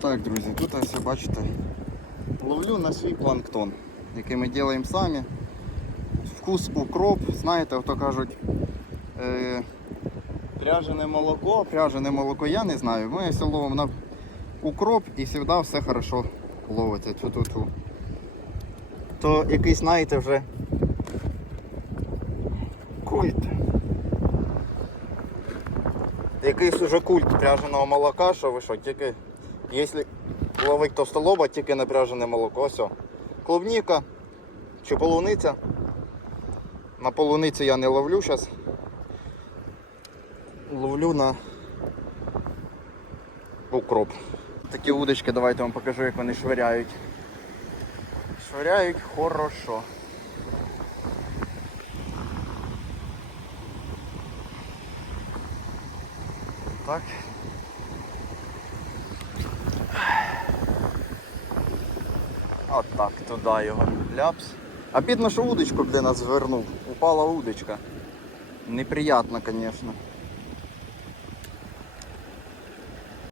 Так, друзі, тут ось бачите, ловлю на свій планктон, який ми робимо самі. Вкус укроп, знаєте, хто кажуть, е, пряжене молоко, пряжене молоко я не знаю. Ми ось ловимо на укроп і завжди все хорошо ловиться. Ту-ту-ту. То якийсь, знаєте, вже культ. Якийсь уже культ пряженого молока, що ви що, тільки якщо ловить товстолоба, тільки на пряжене молоко, все. Клубніка чи полуниця. На полуниці я не ловлю зараз. Ловлю на укроп. Такі удочки, давайте вам покажу, як вони швиряють. Швиряють хорошо. Так. От так, туди його ляпс. А бідно, що удочку де нас звернув. Упала удочка. Неприятно, звісно.